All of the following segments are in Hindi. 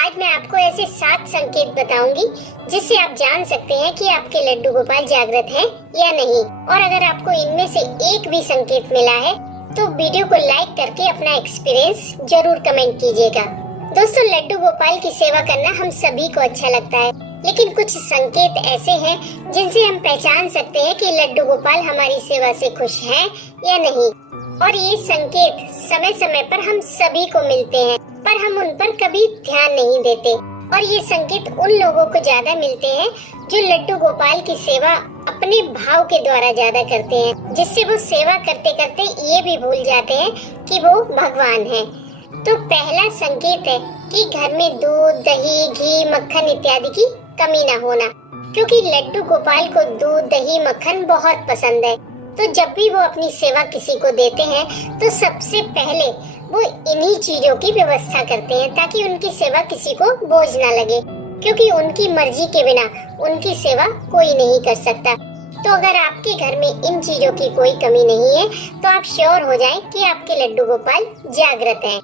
आज मैं आपको ऐसे 7 संकेत बताऊंगी जिससे आप जान सकते हैं कि आपके लड्डू गोपाल जागृत हैं या नहीं। और अगर आपको इनमें से एक भी संकेत मिला है तो वीडियो को लाइक करके अपना एक्सपीरियंस जरूर कमेंट कीजिएगा। दोस्तों, लड्डू गोपाल की सेवा करना हम सभी को अच्छा लगता है, लेकिन कुछ संकेत ऐसे हैं जिनसे हम पहचान सकते हैं कि लड्डू गोपाल हमारी सेवा से खुश हैं या नहीं। और ये संकेत समय समय पर हम सभी को मिलते हैं, पर हम उन पर कभी ध्यान नहीं देते। और ये संकेत उन लोगों को ज्यादा मिलते हैं जो लड्डू गोपाल की सेवा अपने भाव के द्वारा ज्यादा करते हैं, जिससे वो सेवा करते करते ये भी भूल जाते हैं कि वो भगवान हैं। तो पहला संकेत है कि घर में दूध, दही, घी, मक्खन इत्यादि की कमी न होना, क्योंकि लड्डू गोपाल को दूध, दही, मक्खन बहुत पसंद है। तो जब भी वो अपनी सेवा किसी को देते हैं तो सबसे पहले वो इन्हीं चीजों की व्यवस्था करते हैं ताकि उनकी सेवा किसी को बोझ ना लगे, क्योंकि उनकी मर्जी के बिना उनकी सेवा कोई नहीं कर सकता। तो अगर आपके घर में इन चीजों की कोई कमी नहीं है तो आप श्योर हो जाएं कि आपके लड्डू गोपाल जागृत हैं।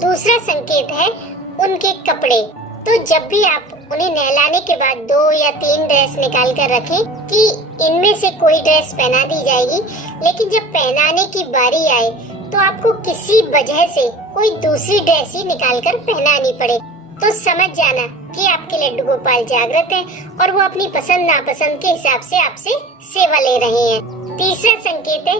दूसरा संकेत है उनके कपड़े। तो जब भी आप उन्हें नहलाने के बाद 2 या 3 ड्रेस निकाल कर रखें कि इनमें से कोई ड्रेस पहना दी जाएगी, लेकिन जब पहनाने की बारी आए तो आपको किसी वजह से कोई दूसरी ड्रेस ही निकाल कर पहनानी पड़े, तो समझ जाना कि आपके लड्डू गोपाल जागृत हैं और वो अपनी पसंद नापसंद के हिसाब से आपसे सेवा ले रहे हैं। तीसरा संकेत है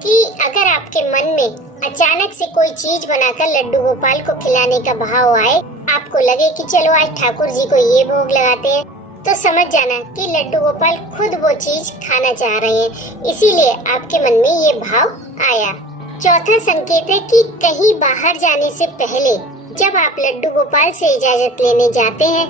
कि अगर आपके मन में अचानक से कोई चीज बनाकर लड्डू गोपाल को खिलाने का भाव आए, आपको लगे कि चलो आज ठाकुर जी को ये भोग लगाते हैं, तो समझ जाना कि लड्डू गोपाल खुद वो चीज खाना चाह रहे हैं, इसीलिए आपके मन में ये भाव आया। चौथा संकेत है कि कहीं बाहर जाने से पहले जब आप लड्डू गोपाल से इजाजत लेने जाते हैं,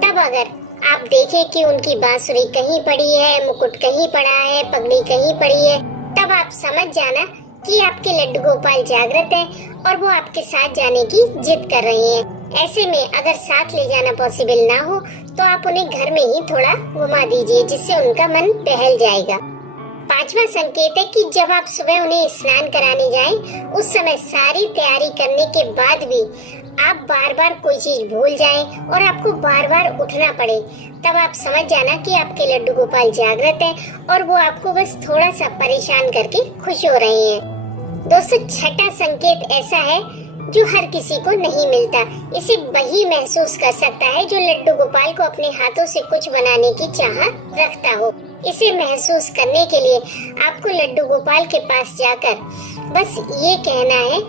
तब अगर आप देखें कि उनकी बांसुरी कहीं पड़ी है, मुकुट कहीं पड़ा है, पगड़ी कहीं पड़ी है, तब आप समझ जाना कि आपके लड्डू गोपाल जागृत हैं और वो आपके साथ जाने की जिद कर रहे हैं। ऐसे में अगर साथ ले जाना पॉसिबल ना हो तो आप उन्हें घर में ही थोड़ा घुमा दीजिए, जिससे उनका मन बहल जाएगा। पांचवा संकेत है कि जब आप सुबह उन्हें स्नान कराने जाएं, उस समय सारी तैयारी करने के बाद भी आप बार बार कोई चीज भूल जाएं और आपको बार बार उठना पड़े, तब आप समझ जाना कि आपके लड्डू गोपाल जागृत हैं और वो आपको बस थोड़ा सा परेशान करके खुश हो रहे हैं। दोस्तों, छठा संकेत ऐसा है जो हर किसी को नहीं मिलता। इसे वही महसूस कर सकता है जो लड्डू गोपाल को अपने हाथों से कुछ बनाने की चाहत रखता हो। इसे महसूस करने के लिए आपको लड्डू गोपाल के पास जाकर बस ये कहना है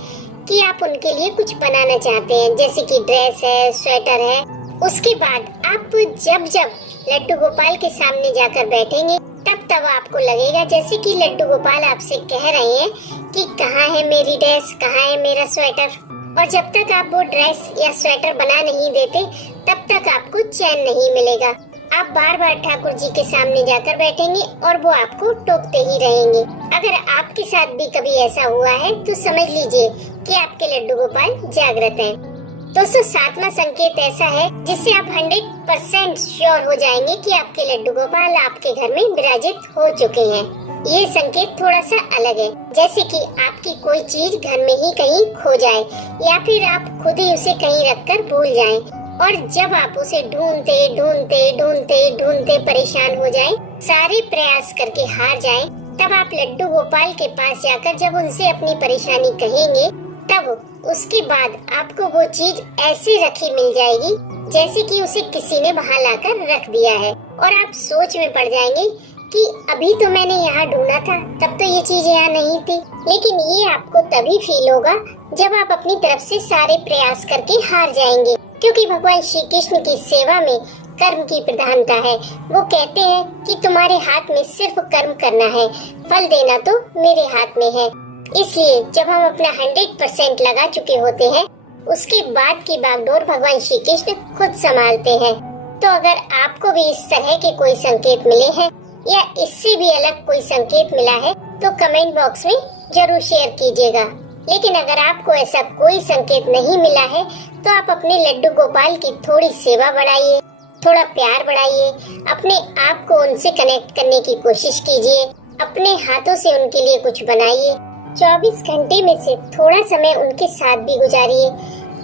कि आप उनके लिए कुछ बनाना चाहते हैं, जैसे कि ड्रेस है, स्वेटर है। उसके बाद आप जब जब लड्डू गोपाल के सामने जाकर बैठेंगे तब आपको लगेगा जैसे कि लड्डू गोपाल आपसे कह रहे हैं कि कहाँ है मेरी ड्रेस, कहाँ है मेरा स्वेटर। और जब तक आप वो ड्रेस या स्वेटर बना नहीं देते तब तक आपको चैन नहीं मिलेगा। आप बार बार ठाकुर जी के सामने जाकर बैठेंगे और वो आपको टोकते ही रहेंगे। अगर आपके साथ भी कभी ऐसा हुआ है तो समझ लीजिए कि आपके लड्डू गोपाल जागृत हैं। दोस्तों, 7वां संकेत ऐसा है जिससे आप 100% श्योर हो जाएंगे कि आपके लड्डू गोपाल आपके घर में विराजित हो चुके हैं। ये संकेत थोड़ा सा अलग है, जैसे कि आपकी कोई चीज घर में ही कहीं खो जाए या फिर आप खुद ही उसे कहीं रखकर भूल जाएं, और जब आप उसे ढूंढते ढूंढते ढूंढते ढूंढते परेशान हो जाएं, सारे प्रयास करके हार जाएं, तब आप लड्डू गोपाल के पास जाकर जब उनसे अपनी परेशानी कहेंगे, तब उसके बाद आपको वो चीज ऐसे रखी मिल जाएगी जैसे कि उसे किसी ने वहाँ लाकर रख दिया है, और आप सोच में पड़ जाएंगे कि अभी तो मैंने यहाँ ढूंढा था, तब तो ये चीज यहाँ नहीं थी। लेकिन ये आपको तभी फील होगा जब आप अपनी तरफ से सारे प्रयास करके हार जाएंगे, क्योंकि भगवान श्री कृष्ण की सेवा में कर्म की प्रधानता है। वो कहते हैं कि तुम्हारे हाथ में सिर्फ कर्म करना है, फल देना तो मेरे हाथ में है। इसलिए जब हम अपना 100% लगा चुके होते हैं, उसके बाद की बागडोर भगवान श्री कृष्ण खुद संभालते हैं। तो अगर आपको भी इस तरह के कोई संकेत मिले हैं या इससे भी अलग कोई संकेत मिला है तो कमेंट बॉक्स में जरूर शेयर कीजिएगा। लेकिन अगर आपको ऐसा कोई संकेत नहीं मिला है तो आप अपने लड्डू गोपाल की थोड़ी सेवा बढ़ाइए, थोड़ा प्यार बढ़ाइए, अपने आप को उनसे कनेक्ट करने की कोशिश कीजिए, अपने हाथों से उनके लिए कुछ बनाइए। 24 घंटे में से थोड़ा समय उनके साथ भी गुजारिए।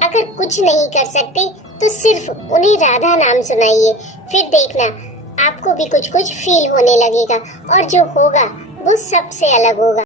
अगर कुछ नहीं कर सकते तो सिर्फ उन्हें राधा नाम सुनाइए। फिर देखना आपको भी कुछ कुछ फील होने लगेगा और जो होगा वो सबसे अलग होगा।